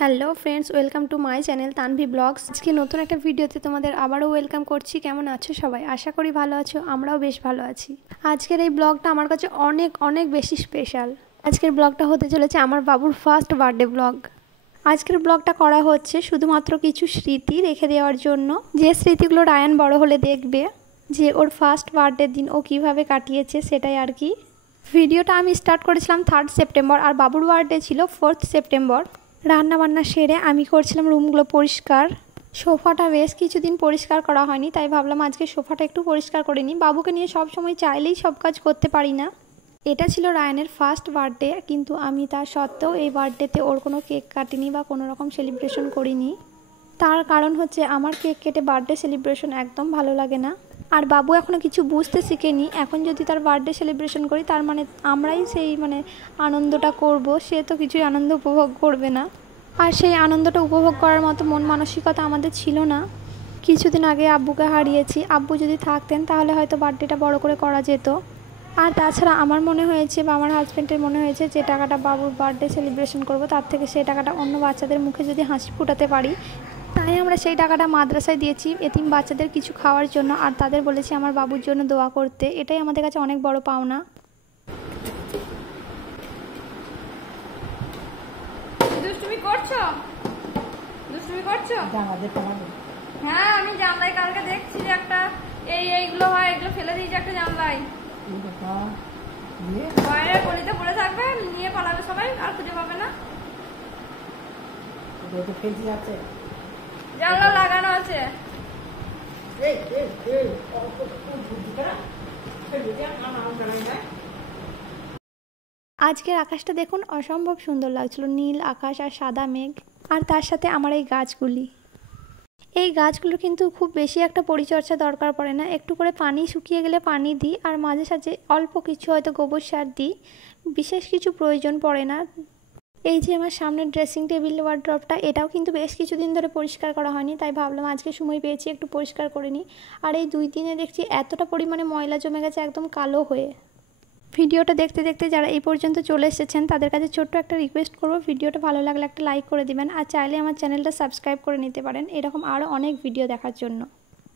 Hello friends, welcome to my channel Tanvi blogs. আজকে নতুন একটা ভিডিওতে তোমাদের আবারও ওয়েলকাম করছি। কেমন আছো সবাই? আশা করি ভালো আছো, আমরাও বেশ ভালো আছি। আজকের এই ব্লগটা আমার কাছে অনেক অনেক বেশি স্পেশাল। আজকের ব্লগটা হতে চলেছে আমার বাবুর ফার্স্ট বার্থডে ব্লগ। আজকের ব্লগটা করা হচ্ছে শুধুমাত্র কিছু স্মৃতি রেখে দেওয়ার জন্য, যে স্মৃতিগুলো রায়ান বড় হলে দেখবে, যে ওর ফার্স্ট বার্থডের দিন ও কিভাবে কাটিয়েছে সেটাই আর কি। ভিডিওটা আমি স্টার্ট করেছিলাম 3 সেপ্টেম্বর আর বাবুর বার্থডে ছিল 4 সেপ্টেম্বর। রান্না বান্না সেরে আমি করছিলাম রুমগুলো পরিষ্কার। সোফাটা বেশ কিছুদিন পরিষ্কার করা হয়নি, তাই ভাবলাম আজকে সোফাটা একটু পরিষ্কার করে নিই। বাবুকে নিয়ে সব সময় চাইলেই সব কাজ করতে পারি না। এটা ছিল রায়ানের ফার্স্ট বার্থডে, কিন্তু আমি তা সত্ত্বেও এই বার্থডেতে ওর কোনো কেক কাটিনি বা কোনো রকম সেলিব্রেশন করিনি। তার কারণ হচ্ছে আমার কেক কেটে বার্থডে সেলিব্রেশন একদম ভালো লাগে না। আর বাবু এখনও কিছু বুঝতে শিখেনি। এখন যদি তার বার্থডে সেলিব্রেশন করি তার মানে আমরাই সেই আনন্দটা করব, সে তো কিছুই আনন্দ উপভোগ করবে না। আর সেই আনন্দটা উপভোগ করার মতো মন মানসিকতা আমাদের ছিল না। কিছুদিন আগে আব্বুকে হারিয়েছি। আব্বু যদি থাকতেন তাহলে হয়তো বার্থডেটা বড় করে করা যেত। আর তাছাড়া আমার মনে হয়েছে বা আমার হাজব্যান্ডের মনে হয়েছে যে টাকাটা বাবুর বার্থডে সেলিব্রেশন করব, তার থেকে সেই টাকাটা অন্য বাচ্চাদের মুখে যদি হাসি ফোটাতে পারি, তাই আমরা সেই টাকাটা মাদ্রাসায় দিয়েছি এতিম বাচ্চাদের কিছু খাওয়ার জন্য। আর তাদের বলেছি আমার বাবুর জন্য দোয়া করতে। এটাই আমাদের কাছে অনেক বড় পাওনা। দুষ্টুমি করছো? হ্যাঁ, আমি জানলাই কালকে দেখছি যে একটা এইগুলো হয়, এগুলো ফেলে দিয়েছে একটা জানলাই। বাইরে গলিতে পড়ে থাকবে, নিয়ে পালাবে সবাই, আর খুঁজে পাবে না। জানলা লাগানো আছে। আজকের আকাশটা দেখুন, অসম্ভব সুন্দর লাগছিল। নীল আকাশ আর সাদা মেঘ, আর তার সাথে আমার এই গাছগুলি। এই গাছগুলো কিন্তু খুব বেশি একটা পরিচর্যা দরকার পড়ে না। একটু করে পানি শুকিয়ে গেলে পানি দিই, আর মাঝে সাঝে অল্প কিছু হয়তো গোবর সার দিই। বিশেষ কিছু প্রয়োজন পড়ে না। এই যে আমার সামনের ড্রেসিং টেবিল ওয়ার্ড্রপটা, এটাও কিন্তু বেশ কিছুদিন ধরে পরিষ্কার করা হয়নি, তাই ভাবলাম আজকে সময় পেয়েছি একটু পরিষ্কার করে নিই। আর এই 2 দিনে দেখছি এতটা পরিমাণে ময়লা জমে গেছে একদম কালো হয়ে। ভিডিওটা দেখতে দেখতে যারা এই পর্যন্ত চলে এসেছেন তাদের কাছে ছোট্ট একটা রিকোয়েস্ট করব, ভিডিওটা ভালো লাগলে একটা লাইক করে দিবেন। আর চাইলে আমার চ্যানেলটা সাবস্ক্রাইব করে নিতে পারেন এরকম আরও অনেক ভিডিও দেখার জন্য।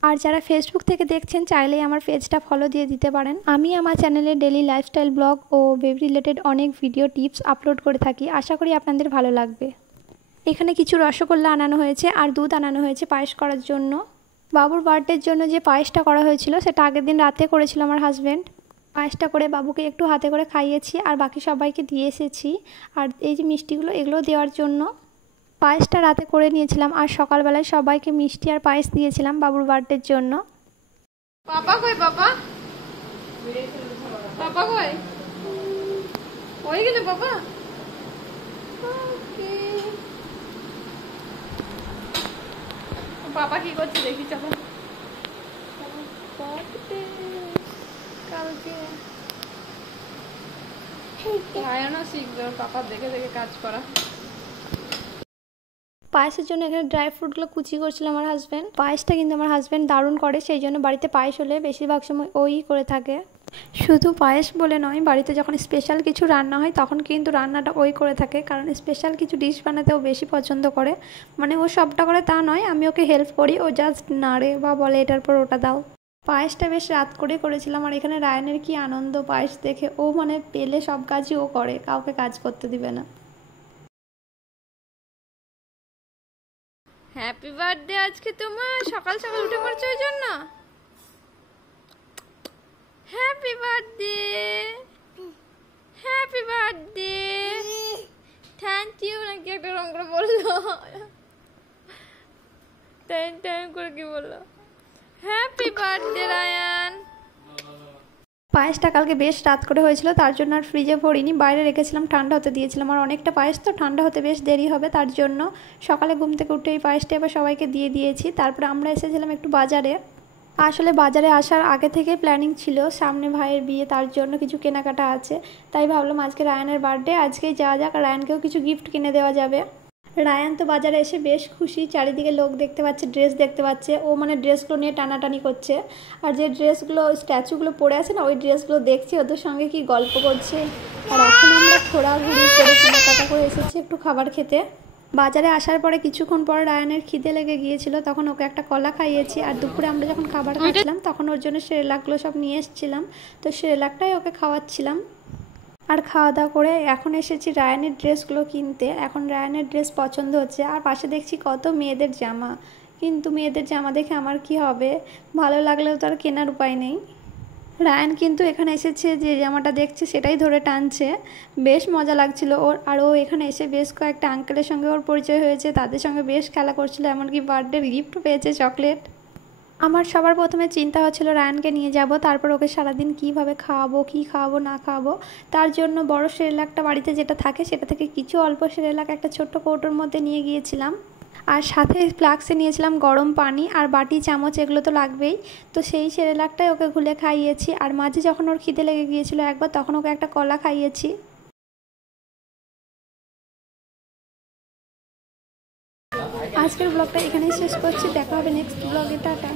আর যারা ফেসবুক থেকে দেখছেন চাইলেই আমার পেজটা ফলো দিয়ে দিতে পারেন। আমি আমার চ্যানেলে ডেলি লাইফস্টাইল ব্লগ ও বেবি রিলেটেড অনেক ভিডিও টিপস আপলোড করে থাকি। আশা করি আপনাদের ভালো লাগবে। এখানে কিছু রসগোল্লা আনানো হয়েছে আর দুধ আনানো হয়েছে পায়েস করার জন্য। বাবুর বার্থডের জন্য যে পায়েসটা করা হয়েছিল সেটা আগের দিন রাতে করেছিল আমার হাজব্যান্ড। পায়েসটা করে বাবুকে একটু হাতে করে খাইয়েছি আর বাকি সবাইকে দিয়ে এসেছি। আর এই যে মিষ্টিগুলো, এগুলো দেওয়ার জন্য পায়েসটা রাতে করে নিয়েছিলাম, আর সকালবেলায় সবাইকে মিষ্টি আর পায়েস দিয়েছিলাম বাবুর বার্থডের জন্য। পাপা কই? পাপা কই? ওই গেলে পাপা। পাপা কি করছে দেখি, চলো। কালকে রায়ানও শিখবে পাপা দেখে দেখে কাজ করা। পায়েসের জন্য এখানে ড্রাই ফ্রুটগুলো কুচি করছিল আমার হাজব্যান্ড। পায়েসটা কিন্তু আমার হাজব্যান্ড দারুণ করে, সেই জন্য বাড়িতে পায়েস হলে বেশিরভাগ সময় ওই করে থাকে। শুধু পায়েস বলে নয়, বাড়িতে যখন স্পেশাল কিছু রান্না হয় তখন কিন্তু রান্নাটা ওই করে থাকে, কারণ স্পেশাল কিছু ডিশ বানাতে ও বেশি পছন্দ করে। ও সবটা করে তা নয়, আমি ওকে হেল্প করি, ও জাস্ট নাড়ে বা বলে এটার পর ওটা দাও। পায়েসটা বেশ রাত করে করেছিলাম। আর এখানে রায়ানের কি আনন্দ পায়েস দেখে, ও পেলে সব কাজই ও করে, কাউকে কাজ করতে দিবে না। হ্যাপি বার্থডে আজকে তোমার। সকাল সকাল উঠে পড়ছো ওই জন্য। Happy birthday, happy birthday, thank you নাকি একটা রং করে বললো, টাইম করে কি বললো? Happy birthday Ryan. পায়েসটা কালকে বেশ রাত করে হয়েছিল, তার জন্য আর ফ্রিজে ভরিনি, বাইরে রেখেছিলাম, ঠান্ডা হতে দিয়েছিলাম। আর অনেকটা পায়েস তো ঠান্ডা হতে বেশ দেরি হবে, তার জন্য সকালে ঘুম থেকে উঠে এই পায়েসটা এবার সবাইকে দিয়ে দিয়েছি। তারপরে আমরা এসেছিলাম একটু বাজারে। আসলে বাজারে আসার আগে থেকে প্ল্যানিং ছিল, সামনে ভাইয়ের বিয়ে, তার জন্য কিছু কেনাকাটা আছে। তাই ভাবলাম আজকে রায়ানের বার্থডে, আজকেই যাওয়া যাক, রায়ানকেও কিছু গিফট কিনে দেওয়া যাবে। রায়ান তো বাজারে এসে বেশ খুশি, চারিদিকে লোক দেখতে পাচ্ছে, ড্রেস দেখতে পাচ্ছে। ও ড্রেসগুলো নিয়ে টানাটানি করছে। আর যে ড্রেসগুলো স্ট্যাচুগুলো পরে আছে না, ওই ড্রেসগুলো দেখছে, ওদের সঙ্গে কি গল্প করছে। আর এখন আমরা ঘোরাঘুরি করে কেনাকাটা করে এসেছি একটু খাবার খেতে। বাজারে আসার পরে কিছুক্ষণ পর রায়ানের খিদে লেগে গিয়েছিল, তখন ওকে একটা কলা খাইয়েছি। আর দুপুরে আমরা যখন খাবার খাচ্ছিলাম তখন ওর জন্য সেরেলাকগুলো সব নিয়ে এসেছিলাম, তো সেরেলাকটাই ওকে খাওয়াচ্ছিলাম। আর খাওয়া দাওয়া করে এখন এসেছি রায়ানের ড্রেসগুলো কিনতে। এখন রায়ানের ড্রেস পছন্দ হচ্ছে, আর পাশে দেখছি কত মেয়েদের জামা, কিন্তু মেয়েদের জামা দেখে আমার কি হবে, ভালো লাগলেও তো আর কেনার উপায় নেই। রায়ান কিন্তু এখানে এসেছে যে জামাটা দেখছে সেটাই ধরে টানছে, বেশ মজা লাগছিল ওর। আর ও এখানে এসে বেশ কয়েকটা আঙ্কেলের সঙ্গে ওর পরিচয় হয়েছে, তাদের সঙ্গে বেশ খেলা করছিল, এমনকি বার্থডের গিফটও পেয়েছে, চকলেট। আমার সবার প্রথমে চিন্তা হচ্ছিল রায়ানকে নিয়ে যাব, তারপর ওকে সারাদিন কীভাবে খাওয়াবো, কী খাওয়াবো না খাওয়াবো। তার জন্য বড় সেরেলাকটা বাড়িতে যেটা থাকে সেটা থেকে কিছু অল্প সেরেলাক একটা ছোট্ট কৌটোর মধ্যে নিয়ে গিয়েছিলাম। আর সাথে ফ্লাক্সে নিয়েছিলাম গরম পানি আর বাটি চামচ, এগুলো তো লাগবেই। তো সেই সেরেলাকটাই ওকে ঘুলে খাইয়েছি। আর মাঝে যখন ওর খিদে লেগে গিয়েছিল একবার, তখন ওকে একটা কলা খাইয়েছি। আজকের ব্লগটা এখানেই শেষ করছি, দেখা হবে নেক্সট ব্লগে, টাটা।